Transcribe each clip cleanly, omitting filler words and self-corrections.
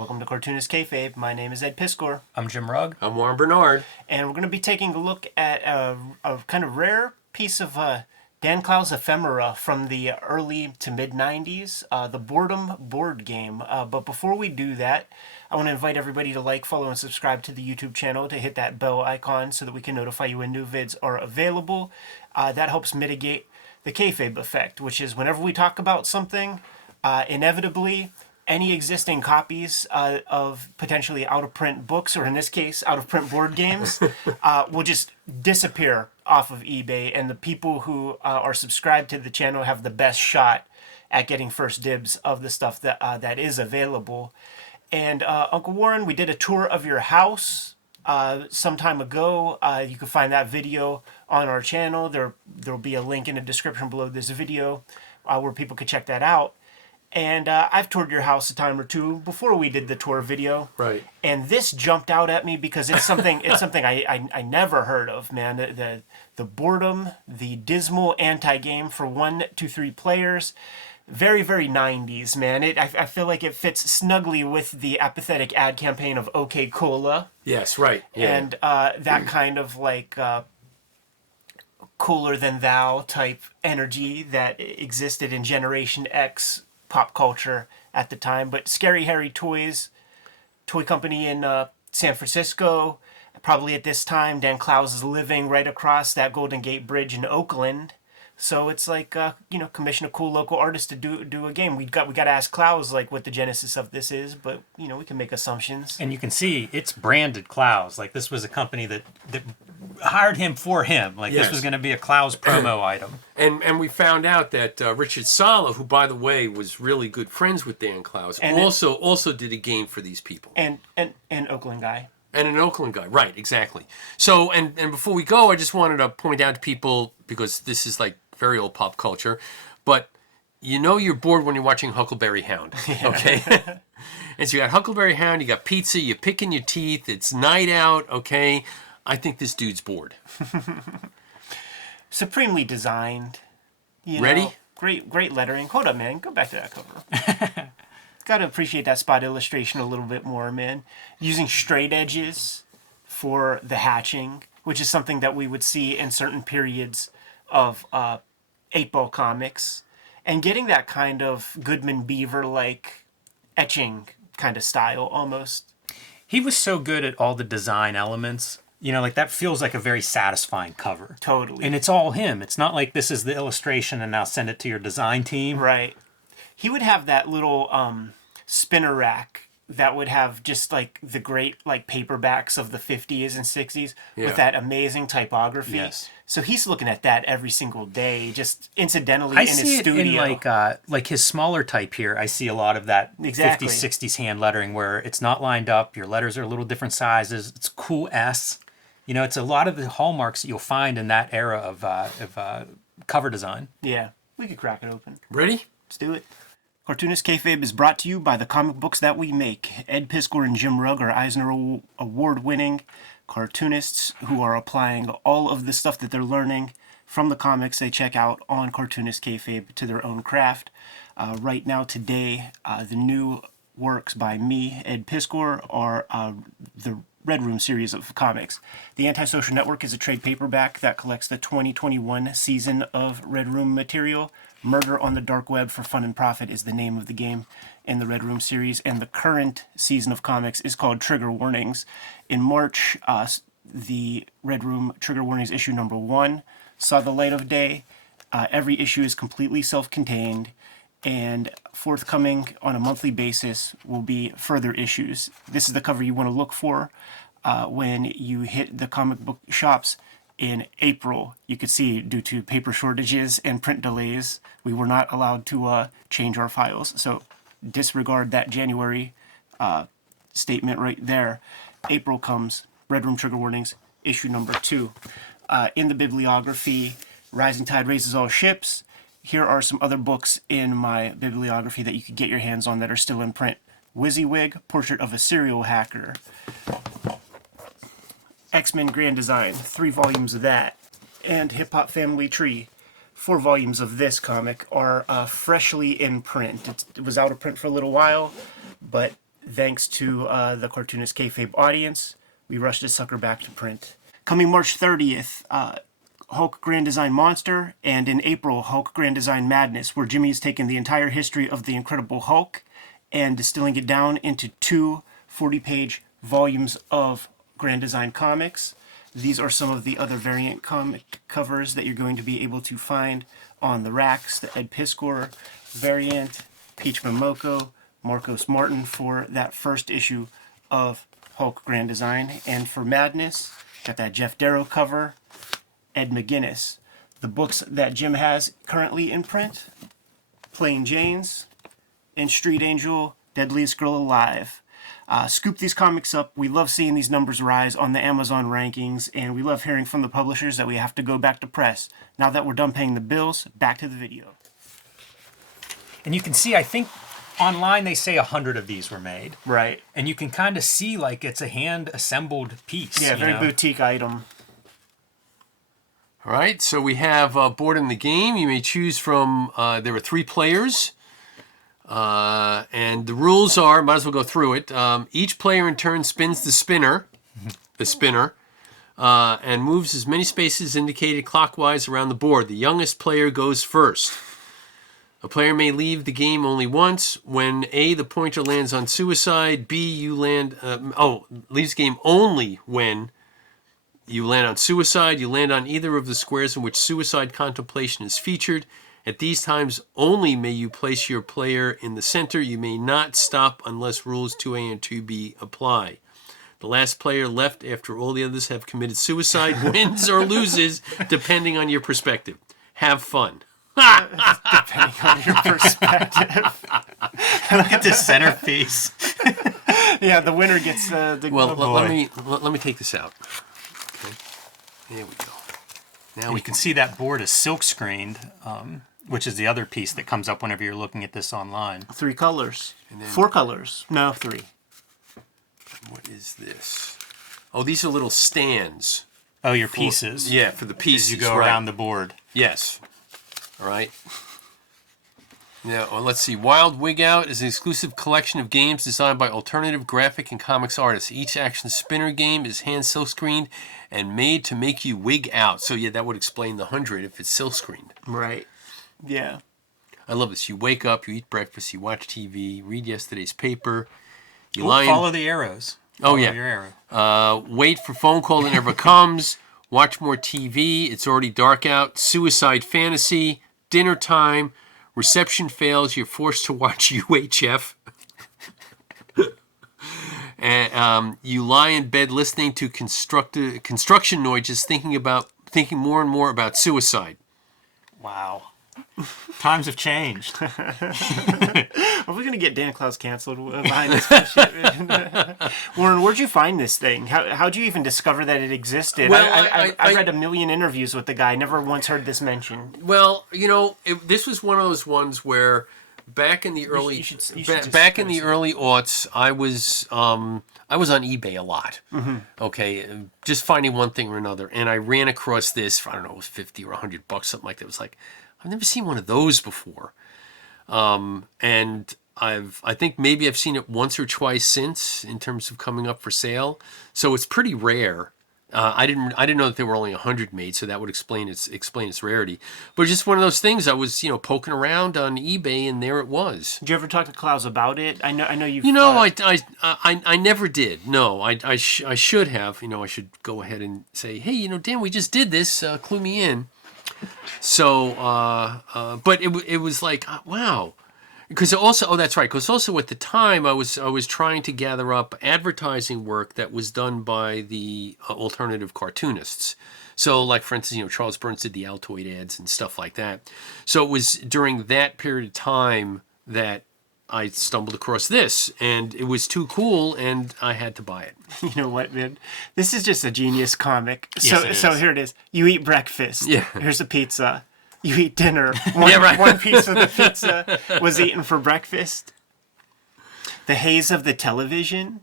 Welcome to Cartoonist Kayfabe. My name is Ed Piskor. I'm Jim Rugg. I'm Warren Bernard. And we're going to be taking a look at a kind of rare piece of Dan Clowes ephemera from the early to mid-90s, the Boredom board game. But before we do that, I want to invite everybody to like, follow, and subscribe to the YouTube channel, to hit that bell icon so that we can notify you when new vids are available. That helps mitigate the kayfabe effect, which is whenever we talk about something, inevitably, any existing copies of potentially out-of-print books, or in this case, out-of-print board games, will just disappear off of eBay, and the people who are subscribed to the channel have the best shot at getting first dibs of the stuff that is available. And Uncle Warren, we did a tour of your house some time ago. You can find that video on our channel. There'll be a link in the description below this video where people can check that out. And I've toured your house a time or two before we did the tour video. Right. And this jumped out at me because it's something I never heard of, man. The boredom, the dismal anti-game for 1, 2, 3 players. Very, very 90s, man. I feel like it fits snugly with the apathetic ad campaign of OK Cola. Yes, right. Yeah. And that kind of like cooler than thou type energy that existed in Generation X pop culture at the time. But Scary Harry Toys, toy company in San Francisco, probably at this time Dan Clowes is living right across that Golden Gate Bridge in Oakland. So it's like commission a cool local artist to do a game. We got to ask Clowes like what the genesis of this is, but we can make assumptions. And you can see it's branded Clowes. Like this was a company that hired him for him. Like Yes. This was going to be a Clowes promo item. And we found out that Richard Sala, who by the way was really good friends with Dan Clowes, And also did a game for these people. And Oakland guy. And an Oakland guy, right? Exactly. So and before we go, I just wanted to point out to people, because this is like very old pop culture, but you're bored when you're watching Huckleberry Hound, okay? And so you got Huckleberry Hound, you got pizza, you're picking your teeth, it's night out, okay? I think this dude's bored. Supremely designed. Ready? Great lettering. Hold up, man. Go back to that cover. Got to appreciate that spot illustration a little bit more, man. Using straight edges for the hatching, which is something that we would see in certain periods of 8-ball comics. And getting that kind of Goodman Beaver-like etching kind of style almost. He was so good at all the design elements. Like that feels like a very satisfying cover. Totally. And it's all him. It's not like this is the illustration and now send it to your design team. Right. He would have that little spinner rack that would have just like the great like paperbacks of the 50s and 60s with that amazing typography. Yes. So he's looking at that every single day, just incidentally I in see his it studio. in like his smaller type here. I see a lot of that Exactly. 50s, 60s hand lettering where it's not lined up. Your letters are a little different sizes. It's cool S. It's a lot of the hallmarks that you'll find in that era of cover design. Yeah, we could crack it open. Ready? Let's do it. Cartoonist Kayfabe is brought to you by the comic books that we make. Ed Piskor and Jim Rugg are Eisner Award-winning cartoonists who are applying all of the stuff that they're learning from the comics they check out on Cartoonist Kayfabe to their own craft. Right now, today, the new works by me, Ed Piskor, are the Red Room series of comics. The Antisocial Network is a trade paperback that collects the 2021 season of Red Room material. Murder on the Dark Web for Fun and Profit is the name of the game in the Red Room series, and the current season of comics is called Trigger Warnings. In March, the Red Room Trigger Warnings issue number 1 saw the light of day. Every issue is completely self-contained, and forthcoming on a monthly basis will be further issues. This is the cover you want to look for when you hit the comic book shops in April. You could see, due to paper shortages and print delays, we were not allowed to change our files. So disregard that January statement right there. April comes, Red Room Trigger Warnings, issue number 2. In the bibliography, Rising Tide Raises All Ships. Here are some other books in my bibliography that you could get your hands on that are still in print. WYSIWYG, Portrait of a Serial Hacker. X-Men Grand Design, 3 volumes of that. And Hip Hop Family Tree, 4 volumes of this comic are freshly in print. It was out of print for a little while, but thanks to the Cartoonist Kayfabe audience, we rushed this sucker back to print. Coming March 30th, Hulk Grand Design Monster, and in April, Hulk Grand Design Madness, where Jimmy has taken the entire history of the Incredible Hulk and distilling it down into two 40-page volumes of Grand Design comics. These are some of the other variant comic covers that you're going to be able to find on the racks. The Ed Piskor variant, Peach Momoko, Marcos Martin for that first issue of Hulk Grand Design. And for Madness, got that Jeff Darrow cover, Ed McGuinness. The books that Jim has currently in print, Plain Janes, and Street Angel, Deadliest Girl Alive. Scoop these comics up. We love seeing these numbers rise on the Amazon rankings, and we love hearing from the publishers that we have to go back to press. Now that we're done paying the bills, back to the video. And you can see, I think online they say 100 of these were made. Right. And you can kind of see like it's a hand-assembled piece. Yeah, very boutique item. All right, so we have board in the game. You may choose from, there are 3 players. And the rules are, might as well go through it. Each player in turn spins the spinner, and moves as many spaces indicated clockwise around the board. The youngest player goes first. A player may leave the game only once. When A, the pointer lands on suicide, B, you land, leaves the game only when you land on suicide. You land on either of the squares in which suicide contemplation is featured. At these times only may you place your player in the center. You may not stop unless rules 2A and 2B apply. The last player left after all the others have committed suicide wins or loses, depending on your perspective. Have fun. Depending on your perspective. Look at this centerpiece. Yeah, the winner gets the... Well, oh, let me take this out. Okay, there we go. Now we can see that board is silk screened, which is the other piece that comes up whenever you're looking at this online. 3 colors. And then, 4 colors. No, 3. What is this? Oh, these are little stands. Oh, your pieces. Yeah, for the pieces. As you go around the board. Yes. All right. Now, let's see. Wild Wig Out is an exclusive collection of games designed by alternative graphic and comics artists. Each action spinner game is hand silk screened and made to make you wig out. So, yeah, that would explain the 100 if it's silk screened. Right. Yeah. I love this. You wake up, you eat breakfast, you watch TV, read yesterday's paper. You follow the arrows. Oh, yeah. Your arrow. Wait for phone call that never comes. Watch more TV. It's already dark out. Suicide fantasy. Dinner time. Reception fails. You're forced to watch UHF. And you lie in bed listening to construction noises, thinking more and more about suicide. Wow. Times have changed. Are we going to get Dan Clowes canceled behind this bullshit? Warren, where'd you find this thing? How'd you even discover that it existed? Well, I read a million interviews with the guy. Never once heard this mentioned. Well, this was one of those ones where back in the early early aughts, I was on eBay a lot. Mm-hmm. Okay, just finding one thing or another, and I ran across this. I don't know, it was $50 or $100, something like that. It was like, I've never seen one of those before, and I think maybe I've seen it once or twice since in terms of coming up for sale. So it's pretty rare. I didn't know that there were only 100 made, so that would explain its rarity. But just one of those things. I was poking around on eBay, and there it was. Did you ever talk to Clowes about it? I know you've. I never did. No, I should have. I should go ahead and say, hey, Dan, we just did this. Clue me in. So, but it was like, wow. Because also, that's right. Because also at the time, I was trying to gather up advertising work that was done by the alternative cartoonists. So, like for instance, Charles Burns did the Altoid ads and stuff like that. So it was during that period of time that I stumbled across this, and it was too cool, and I had to buy it. You know what, man? This is just a genius comic. Yes, so here it is. You eat breakfast. Yeah. Here's a pizza. You eat dinner. One piece of the pizza was eaten for breakfast. The Haze of the Television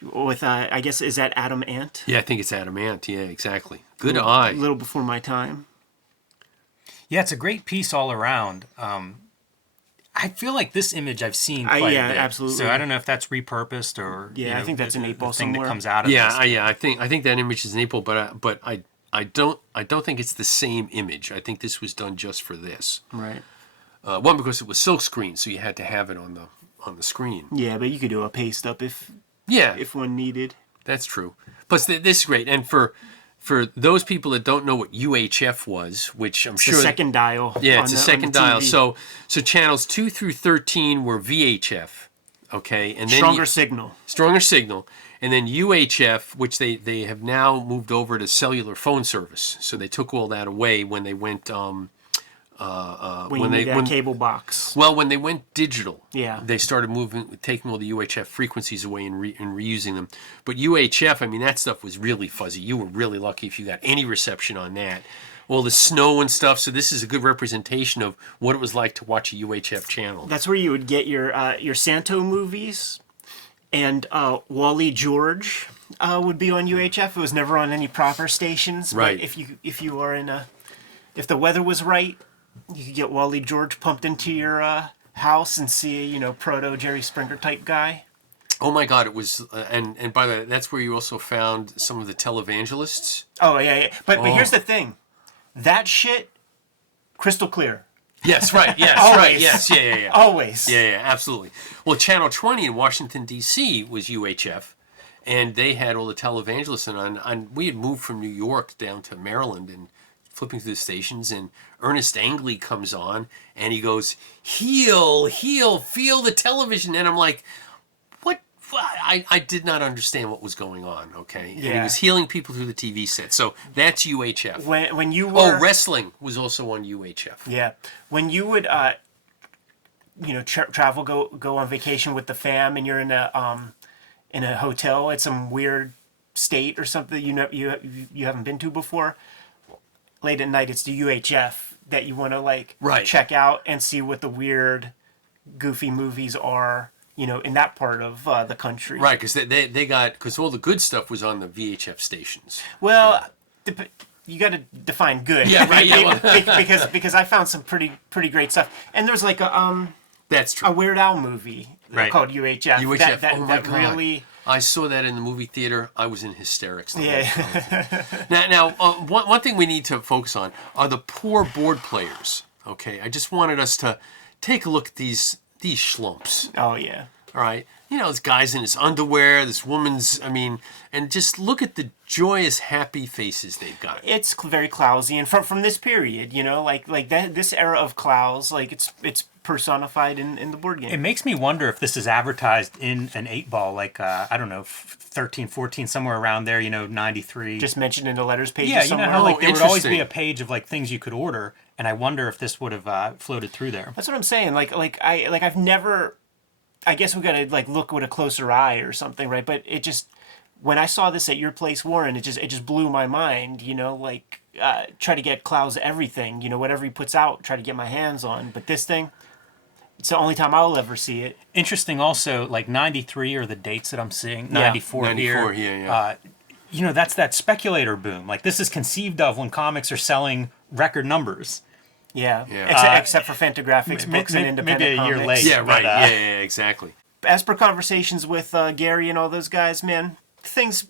with, I guess, is that Adam Ant? Yeah, I think it's Adam Ant. Yeah, exactly. Good eye. A little before my time. Yeah, it's a great piece all around. I feel like this image I've seen quite yeah, a bit. absolutely. So I don't know if that's repurposed or Yeah, I think that's an 8-ball the thing somewhere. that comes out of Yeah, this. I think that image is an April, but I don't think it's the same image. I think this was done just for this. Right. One, because it was silk screen, so you had to have it on the screen. Yeah, but you could do a paste up if Yeah, one needed. that's true. Plus, this is great, and for those people that don't know what UHF was, which I'm It's sure the second dial. Yeah, it's on a the second dial. TV. So channels 2 through 13 were VHF, okay, and then Stronger signal. stronger signal, and then UHF, which they have now moved over to cellular phone service. So they took all that away when they went When you need that cable box. when they went digital. Yeah. They started taking all the UHF frequencies away and reusing them. But UHF, I mean, that stuff was really fuzzy. You were really lucky if you got any reception on that. All the snow and stuff. So this is a good representation of what it was like to watch a UHF channel. That's where you would get your Santo movies, and Wally George would be on UHF. It was never on any proper stations. Right. But if you are if the weather was right, you could get Wally George pumped into your house and see a proto Jerry Springer type guy. Oh my God! It was, and by the way, that's where you also found some of the televangelists. Oh yeah. But here's the thing, that shit, crystal clear. Yes, right. Yes, Always. right. Yes, yeah. Always. Yeah, absolutely. Well, Channel 20 in Washington, D.C. was UHF, and they had all the televangelists. And we had moved from New York down to Maryland and flipping through the stations, and Ernest Angley comes on, and he goes, heal, feel the television. And I'm like, what? I did not understand what was going on, okay? And he Yeah. was healing people through the TV set. So that's UHF. When you were Wrestling was also on UHF. Yeah, when you would, travel, go on vacation with the fam, and you're in a hotel at some weird state or something you haven't been to before. Late at night, it's the UHF that you want to Right. check out and see what the weird, goofy movies are. In that part of the country. Right, because because all the good stuff was on the VHF stations. Well, you got to define good. Yeah, right, yeah, because I found some pretty great stuff, and there's like That's a true. Weird Al movie Right. called UHF. UHF. That Oh my that God. really. I saw that in the movie theater. I was in hysterics. the Yeah. whole time. Now, one thing we need to focus on are the poor board players. Okay, I just wanted us to take a look at these schlumps. Oh yeah. All right, this guy's in his underwear. This woman's. And just look at the joyous, happy faces they've got. It's very Clowesian from this period. Like that this era of Clowes. Like it's personified in the board game. It makes me wonder if this is advertised in an 8-ball, like, I don't know, 13, 14, somewhere around there, 93. Just mentioned in the letters page. Yeah, somewhere. how there would always be interesting. a page of like things you could order, and I wonder if this would have floated through there. That's what I'm saying. I've never. I guess we gotta look with a closer eye or something, right? But it just when I saw this at your place, Warren, it just blew my mind. Try to get Clowes everything. Whatever he puts out, try to get my hands on. But this thing, it's the only time I'll ever see it. Interesting also, like 93 are the dates that I'm seeing, 94 94 here. here, yeah. That's that speculator boom. Like this is conceived of when comics are selling record numbers. Yeah. Yeah. Except for Fantagraphics books and independent maybe a year comics. late. Yeah, right. But, Yeah, exactly. As per conversations with Gary and all those guys, man, things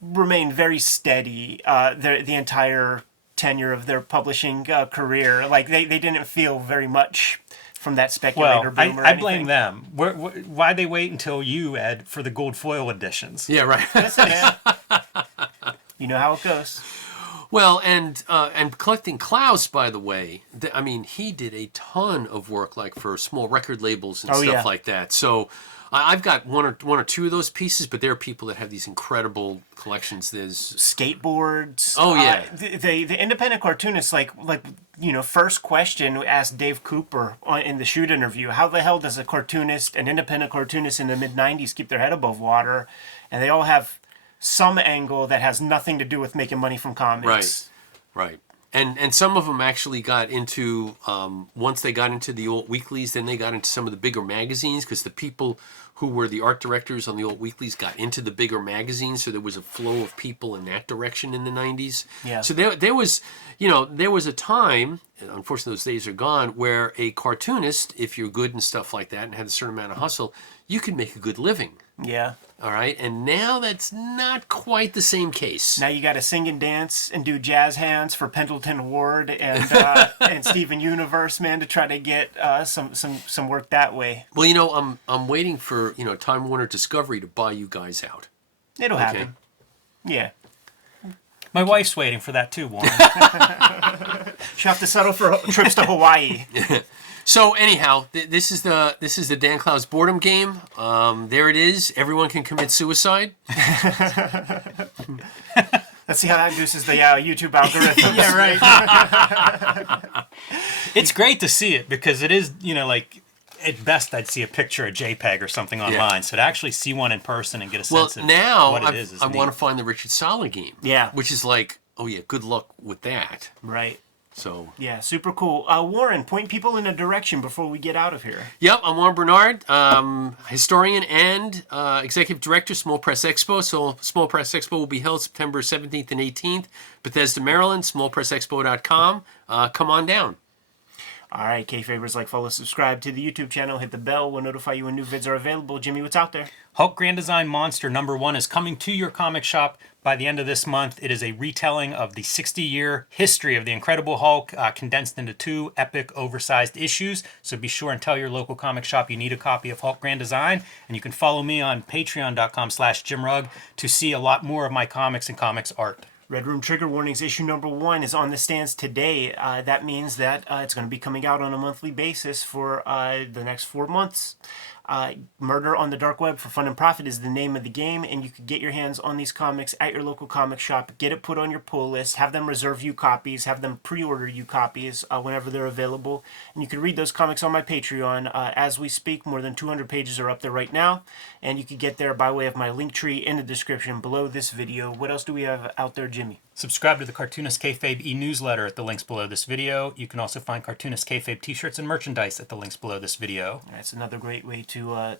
remain very steady the entire tenure of their publishing career. Like they didn't feel very much from that speculator Well, boom or I blame anything. them. Why they wait until you, Ed, for the gold foil editions? Yeah, right. Listen, man. You know how it goes. Well, and collecting Clowes, by the way, he did a ton of work, like for small record labels and Oh, stuff yeah. like that. So I've got one or two of those pieces, but there are people that have these incredible collections. There's Skateboards. Oh, yeah. The independent cartoonists, first question asked Dave Cooper in the shoot interview, how the hell does an independent cartoonist in the mid-90s keep their head above water? And they all have some angle that has nothing to do with making money from comics. right. And some of them actually got into, once they got into the alt weeklies, then they got into some of the bigger magazines, because the people who were the art directors on the alt weeklies got into the bigger magazines, so there was a flow of people in that direction in the 90s. Yeah. So there was, there was a time, and unfortunately those days are gone, where a cartoonist, if you're good and stuff like that and had a certain amount of hustle, you could make a good living. Yeah. All right, and now that's not quite the same case. Now you got to sing and dance and do jazz hands for Pendleton Ward and and Steven Universe, man, to try to get some work that way. Well, I'm waiting for Time Warner Discovery to buy you guys out. It'll happen. Yeah. My wife's waiting for that too, Warren. She'll have to settle for trips to Hawaii. So anyhow, this is the Dan Clowes boredom game. There it is. Everyone can commit suicide. Let's see how that gooses the YouTube algorithm. Yeah, right. It's great to see it, because it is, like, at best I'd see a picture, a JPEG or something online. So to actually see one in person and get a sense of now what it is I neat. want to find the Richard Sala game. Yeah. Which is like, oh yeah, good luck with that. Right. So Yeah, super cool. Warren, point people in a direction before we get out of here. Yep, I'm Warren Bernard, historian and executive director, Small Press Expo. So Small Press Expo will be held September 17th and 18th, Bethesda, Maryland, smallpressexpo.com. Come on down. All right, Kayfabers, like, follow, subscribe to the YouTube channel, hit the bell. We'll notify you when new vids are available. Jimmy, what's out there? Hulk Grand Design Monster #1 is coming to your comic shop by the end of this month. It is a retelling of the 60-year history of the Incredible Hulk, condensed into 2 epic, oversized issues. So be sure and tell your local comic shop you need a copy of Hulk Grand Design. And you can follow me on patreon.com/JimRugg to see a lot more of my comics and comics art. Red Room Trigger Warnings issue #1 is on the stands today. That means that it's going to be coming out on a monthly basis for the next 4 months. Murder on the Dark Web for Fun and Profit is the name of the game, and you can get your hands on these comics at your local comic shop, get it put on your pull list, have them reserve you copies, have them pre-order you copies whenever they're available, and you can read those comics on my Patreon. As we speak, more than 200 pages are up there right now, and you can get there by way of my link tree in the description below this video. What else do we have out there, Jimmy? Subscribe to the Cartoonist Kayfabe e-newsletter at the links below this video. You can also find Cartoonist Kayfabe t-shirts and merchandise at the links below this video. That's another great way to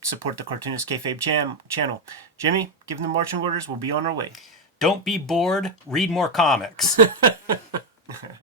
support the Cartoonist Kayfabe channel. Jimmy, give them the marching orders. We'll be on our way. Don't be bored. Read more comics.